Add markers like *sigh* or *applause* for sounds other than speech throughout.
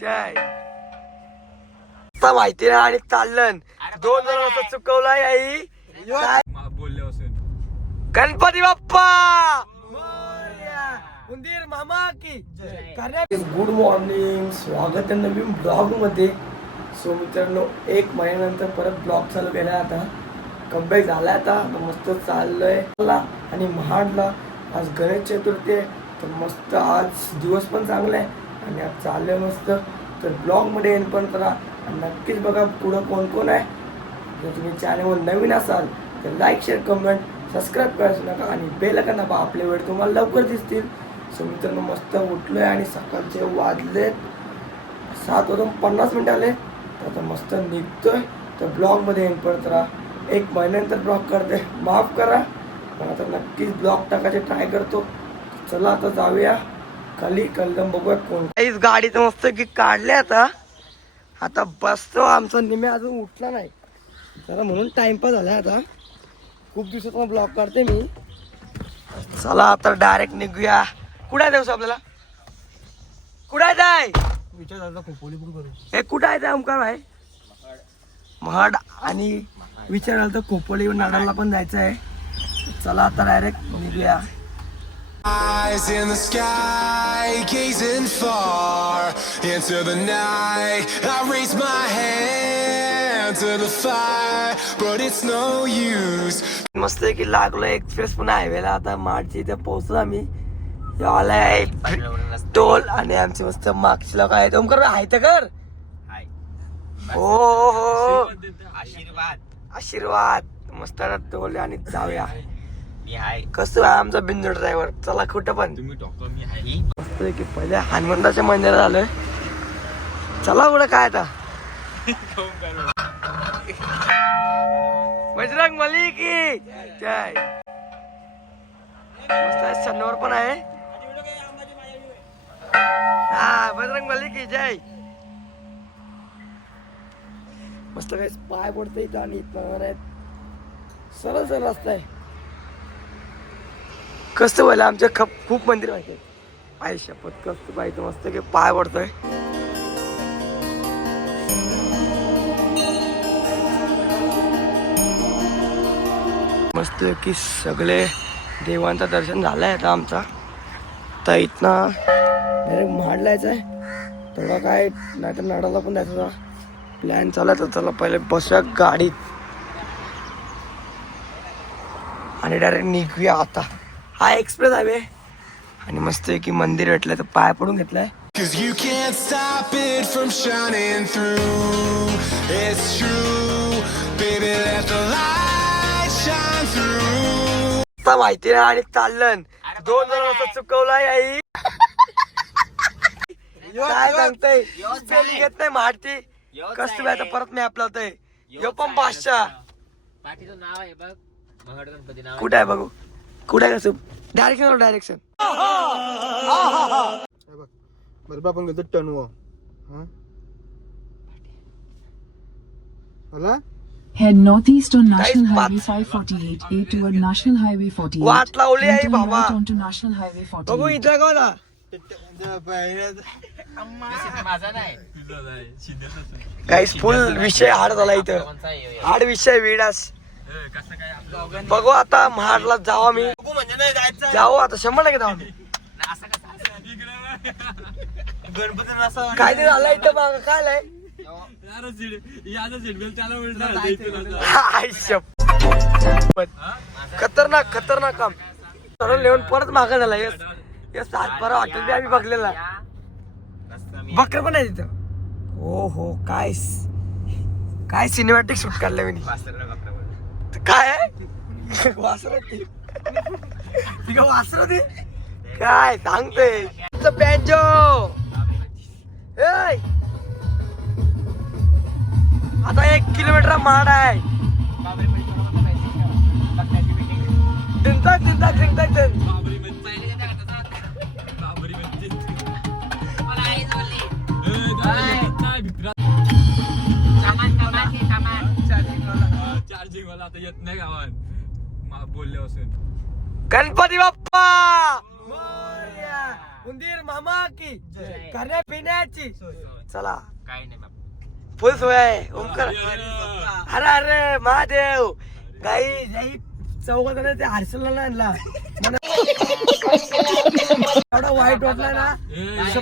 जय आता माहिती ना आणि चाललं. दोन जण असं चुकवलाय आई? बोलले गणपती बाप्पा! मोरया. उंदीर मामा की. गुड मॉर्निंग स्वागत आहे नवीन ब्लॉगमध्ये सो मित्रांनो एक महिन्यानंतर परत ब्लॉग चालू केला आता. कमबॅक झाला आता. मस्त चाललंय. मला आणि महाडला. आज गणेश चतुर्थी आहे. तर मस्त आज दिवस पण चांगला आहे. आणि आज चाललंय मस्त. तर ब्लॉगमध्ये एन पण करा. आणि नक्कीच बघा पुढं कोण कोण आहे. जर तुम्ही चॅनलवर नवीन असाल तर लाईक शेअर कमेंट सबस्क्राईब करायचं नका आणि बेल का नका आपले वेळ तुम्हाला लवकर दिसतील. सो मित्रांनो मस्त आहे आणि सकाळचे वाजले सात वाजून पन्नास मिनटं आले. तर आता मस्त निघतोय. तर ब्लॉगमध्ये एंड पण करा. एक महिन्यानंतर ब्लॉग करते. माफ करा. पण आता नक्कीच ब्लॉग टाकायचे ट्राय करतो. चला आता जाऊया. खाली कलदम बघूया कोण. काहीच गाडीचं मस्त की काढले आता. आता बसतो आमचा. निमे अजून उठला नाही. जरा म्हणून टाइमपास झाला आता. खूप दिवसात मग ब्लॉग करते मी. चला आता डायरेक्ट निघूया. कुठे आहे दिवस आपल्याला? कुठे आहे जाय? विचार झाला खोपोली बुक करू. हे कुठं आहे ओमकार भाई महाड आणि विचार आला तर खोपोली नाडाला पण जायचं आहे चला आता डायरेक्ट निघूया. Eyes in the sky, gazing far into the night. I raise my hand to the fire, but it's no use. मस्त आहे की लागलो एक्सप्रेस पुन्हा हायवेला आता मार्चच्या इथे पोहोचलो आम्ही. आलाय टोल आणि आमचे मस्त मागचे लोक आहेत. ओमकार आहे तर कर हो हो, हो. आशीर्वाद. आशीर्वाद. मस्त टोल आणि जाऊया. मी आहे. कसं आहे आमचा बिंजोड ड्रायव्हर चला कुठं पण. तुम्ही डॉक्टर मी आहे. मस्त आहे की पहिले हनुमंताच्या मंदिरात आलोय. चला कुठं काय आता? बजरंग मली की? जय. मस्त पण आहे. हा बजरंग मली की जय. मस्त काही पाय पडतं इथं आणि इथं. सरळ सरळ रस्ता आहे. कसं व्हायला आमच्या खप खूप मंदिर माहिती आहे आई शपथ कसं पाहिजे मस्त की पाय पडतोय मस्त की सगळे देवांचं दर्शन झालंय आता आमचा. तर इथनं डायरेक्ट महाडला आहे थोडा काय नाहीतर नाडाला पण जायचं प्लॅन चालू आहे तर चला पहिले बसूया गाडीत. आणि डायरेक्ट निघूया आता. हा एक्सप्रेस हायवे आणि मस्त आहे की मंदिर भेटलंय तर पाय पडून घेतलाय. Cause you can't stop it from shining through. It's true, baby, let the light shine through. आता माहिती ना आणि चाललं दोन जण असं चुकवलाय आई. काय सांगतय? येत नाही मारती कसं आता परत मी आपला होतोय? यो पण पाचशा पाठीचं नाव आहे बघ कुठे आहे बघू? कुठे कसं? डायरेक्शन डायरेक्शन बरं आपण गेलो टन वला head north east on national highway five forty eight A toward national highway forty eight लावली आहे बाबा. टू नॅशनल हायवे फोर्टी इथं का माझा फुल विषय हार झाला इथं. हार्ड विषय विडास बघू आता महाडला जाऊ आम्ही जाऊ आता शंभर टक्के जाऊ. काय ते झालं इथं बघा काय. खतरनाक खतरनाक काम. सरळ लिहून परत मागं झाला. यस यस सातबारा हॉटेल बी आम्ही बघलेला. बकर पण आहे तिथं. हो हो काय काय सिनेमॅटिक शूट काढलं मी. काय? वासरं ती. ती का वासरं ती? काय सांगतोय? बँजो ए आता एक किलोमीटर माड आहे. तिंताक तिंताक तिंताक तिंताक. चार्जिंग वाला आता येत नाही गावात. बोलले असून गणपती बाप्पा! मोरया. उंदीर मामा की? करण्या पिण्याची चला. काय नाही फुल सोय आहे ओमकार अरे अरे महादेव. गाई गाई चौघ जण ते हर्षलला नाही आणला. मला- *laughs* एवढा वाईट वाटला ना इथं-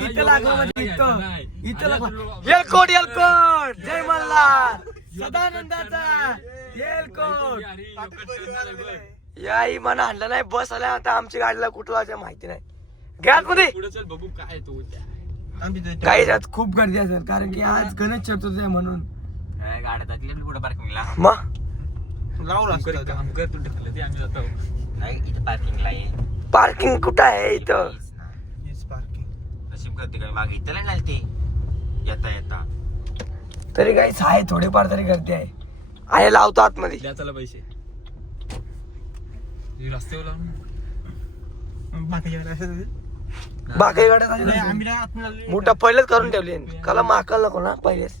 इथं लागलं म्हणजे इथं इथं लागलं येलकोट येलकोट जय मल्हार! सदानंदाचा. येलकोट याई मना आणलं नाही बस आल्या आता आमच्या गाडीला कुठं लावायचं माहिती नाही. घ्या मध्ये पुढे. चल बघू काय तो काही खूप गर्दी असेल कारण की आज गणेश चतुर्थी आहे म्हणून. काय गाड्या कुठं पार्किंगला मग काम कर तू. ढकलं ते आम्ही जातो. नाही इथं पार्किंगला पार्किंग कुठं आहे इथं नशीब करते काय मागे इथं नाही ते येता येता. तरी काही आहे थोडीफार तरी गर्दी आहे. आहे लावतो आतमध्ये. द्या चला पैसे. हे रस्त्यावर लावून बाकी गाड्या मोठा पहिलेच करून ठेवली कला माकल नको ना पहिलेच.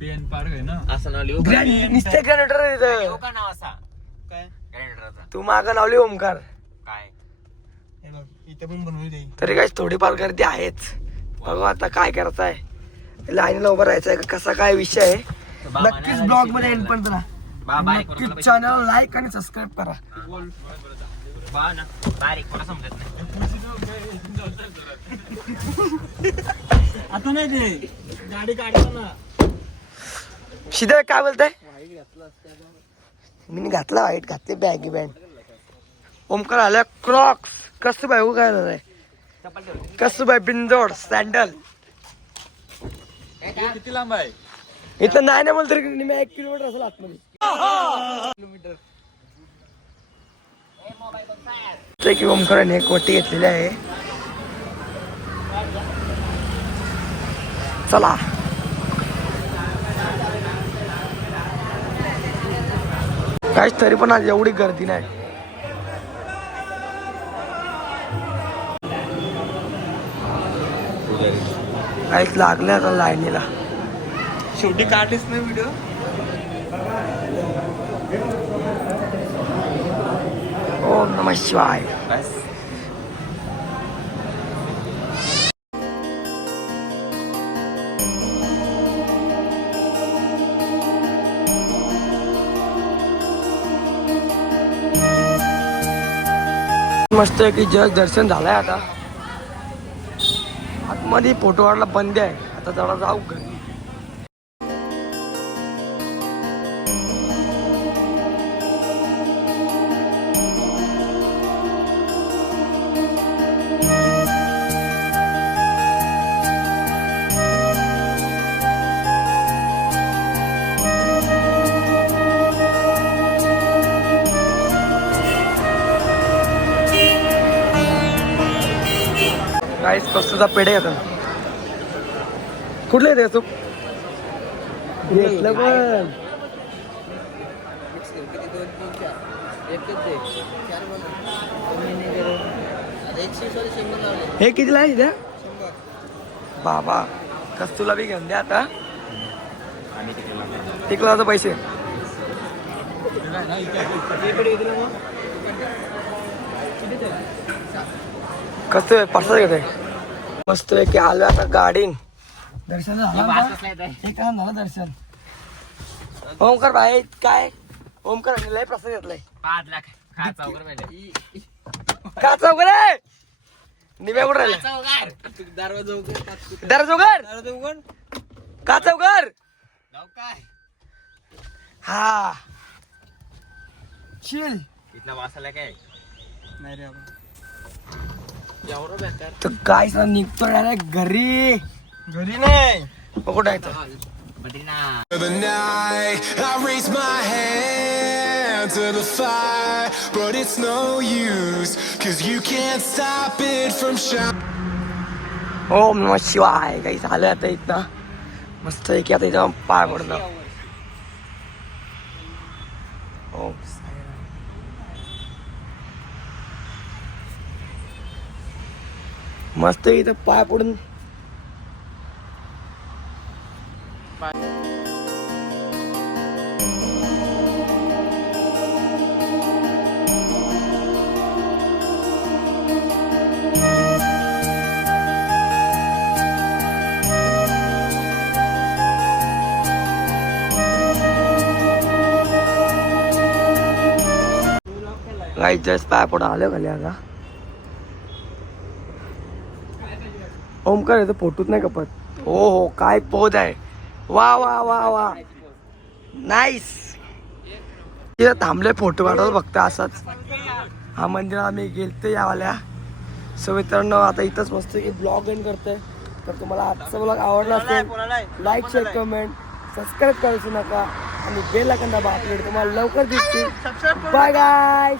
पेन पार्क आहे ना. असं नाव लिहू निस्ते ग्रॅनेटर लिहू का नाव असा? काय? ग्रँडरचा तू माग नावली ओमकार. काय? हे बघ इथे पण बनवली ते तरी काही थोडीफार गर्दी आहेच. बघू आता काय करायचं आहे लाईनीला उभं राहायचं आहे का? कसा काय विषय आहे? नक्कीच ब्लॉगमध्ये एंड पण करून नक्कीच चॅनल लाईक आणि सबस्क्राईब करा. आता नाही ते. गाडी शिदे काय बोलताय? मी घातला वाईट घातले बॅगी बँड ओमकार आल्या क्रॉक्स कसं बाय हो काय झालंय कसं बाय बिंदोड सँडल किती लांब आहे? इथं नाही ना मला तरी निम्या एक किलोमीटर असेल आतमध्ये. किलोमीटर की ओमकरांनी एक वटी घेतलेली आहे. चला. काहीच तरी पण आज एवढी गर्दी नाही. काहीच लागले आता लाईनीला. शेवटी काढलीच नाही व्हिडिओ ओम नम शिवाय. बस. मस्त की जस्ट दर्शन झालंय आता. मध्ये फोटो काढला बंद आहे. आता जरा जाऊ घरी कस्तुचा पेढे येतात कुठले येते तू घेतलं पण हे कितीला आहे इथे? बाबा कस्तूला बी घेऊन द्या आता. तिकला आता पैसे. कसं आहे पार्सल घेत आहे मस्त आहे की आलो आता गाडीन. दर्शन झालं का? दर्शन? ओमकार भाई काय? ओमकार लय प्रसाद घेतलाय. पाच लाख. खा चौकर पाहिजे का चौकडे निम्या कुठं राहिला का चौकर काय? हा. चिल. इथला वासाला काय? नाही रे आपण एवढं बेकार तर काय सर निघतो डायरेक्ट घरी घरी नाही कुठं जायचं Badrinath The night I raise my hand to the fire, but it's no use, cause you can't stop it from shining. ओम नम शिवाय काही झालं आता इथं मस्त आहे की आता इथं पाय पडलं मस्त इथं पाय पडून. काही जस्ट पाय पडून आलं खाली आता. ओमकार येतो फोटोत नाही कपत हो हो काय पोद आहे. वा वा वा वा. नाईस तिथं थांबले फोटो काढत फक्त असाच. हा मंदिरात आम्ही गेलतो यावाल्या. सो मित्रांनो आता इथंच मस्त की ब्लॉग एंड करतोय. तर तुम्हाला आजचा ब्लॉग आवडला असेल लाईक शेअर कमेंट सबस्क्राईब करायचं नका. आणि बेल आयकॉन दाबा आपल्याकडे तुम्हाला लवकर दिसतील बाय गाय